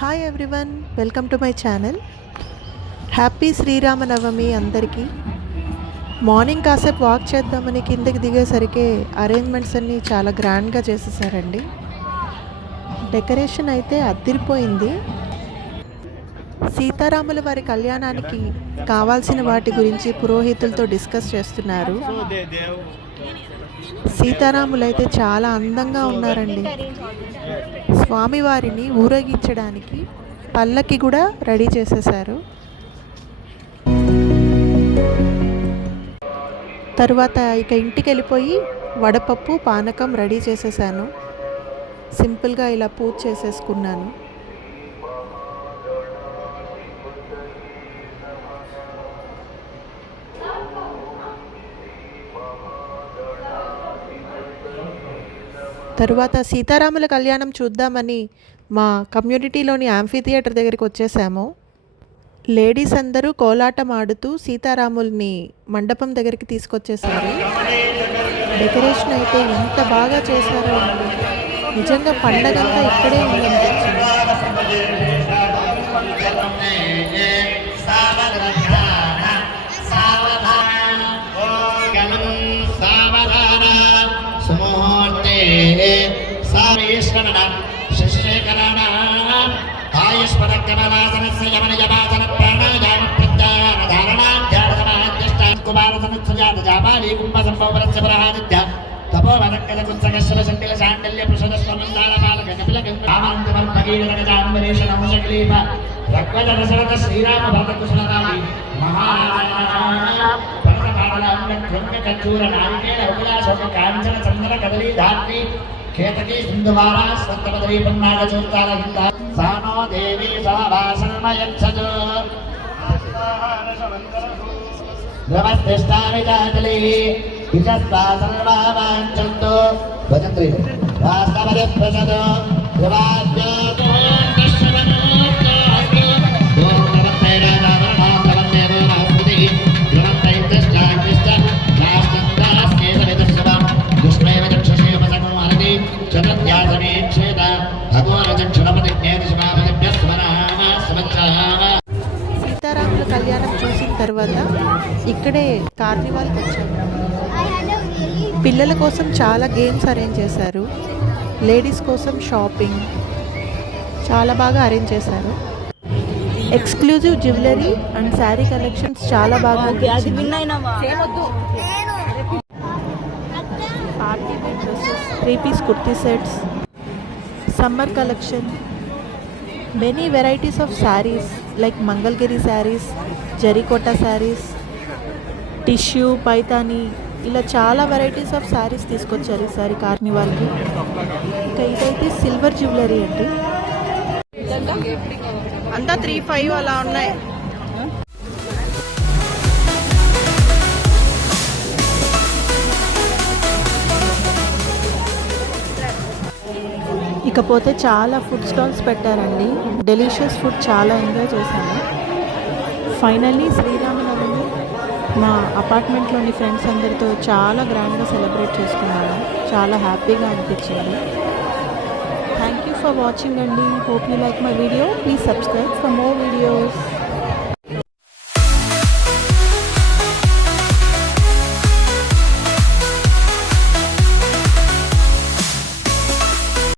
Hi everyone, welcome to my channel. Happy Sri Rama Navami అందరికీ. Morning కాసేపు walk చేద్దామని కిందకి దిగేసరికి అరేంజ్మెంట్స్ అన్నీ చాలా గ్రాండ్గా చేసేసారండి. డెకరేషన్ అయితే అదిరిపోయింది. సీతారాముల వారి కళ్యాణానికి కావాల్సిన వాటి గురించి పురోహితులతో డిస్కస్ చేస్తున్నారు. సీతారాములు అయితే చాలా అందంగా ఉన్నారండి. స్వామివారిని ఊరేగించడానికి పల్లకి కూడా రెడీ చేసేసారు. తరువాత ఇక ఇంటికి వెళ్ళిపోయి వడపప్పు పానకం రెడీ చేసేసాను. సింపుల్గా ఇలా పూజ చేసేసుకున్నాను. తరువాత సీతారాముల కళ్యాణం చూద్దామని మా కమ్యూనిటీలోని యాంఫీ థియేటర్ దగ్గరికి వచ్చేసాము. లేడీస్ అందరూ కోలాటం ఆడుతూ సీతారాముల్ని మండపం దగ్గరికి తీసుకొచ్చేసారు. డెకరేషన్ అయితే ఎంత బాగా చేశారో అండి. నిజంగా పండగంతా ఇక్కడే ఉందనిపించింది. కేతకి సింధువారా స్వత్తమదీపన్నాగ చూర్తాలహిత సానో దేవీ సహవాసన్మయచ్చదు నమస్తేష్టామి జాతలి విజస్తా సర్వావాంఛంతు భజంత్రి వాస్తవదే ప్రసదో వివాద్యోతో సీతారాముల కళ్యాణం చూసిన తర్వాత ఇక్కడే కార్నివాల్కి వచ్చాము. పిల్లల కోసం చాలా గేమ్స్ అరేంజ్ చేశారు. లేడీస్ కోసం షాపింగ్ చాలా బాగా అరేంజ్ చేశారు. Exclusive jewellery and sari collections చాలా బాగా party wear dresses, 3-piece kurti sets, summer collection, many varieties of sarees like Mangalgiri sarees, Jarikota sarees, tissue, paithani, ఇలా చాలా వెరైటీస్ ఆఫ్ శారీస్ తీసుకొచ్చారు ఈసారి కార్నివాల్కి. ఇంకా ఇదైతే సిల్వర్ జ్యువెలరీ అండి. అంతా 3-5 అలా ఉన్నాయి. ఇకపోతే చాలా ఫుడ్ స్టాల్స్ పెట్టారండి. డెలిషియస్ ఫుడ్ చాలా ఎంజాయ్ చేశాను. ఫైనల్లీ శ్రీరామనవమి మా అపార్ట్మెంట్లోని ఫ్రెండ్స్ అందరితో చాలా గ్రాండ్గా సెలబ్రేట్ చేసుకున్నాను. చాలా హ్యాపీగా అనిపించింది. థ్యాంక్ యూ ఫర్ వాచింగ్ అండి. Hope you like my video. Please subscribe for more videos.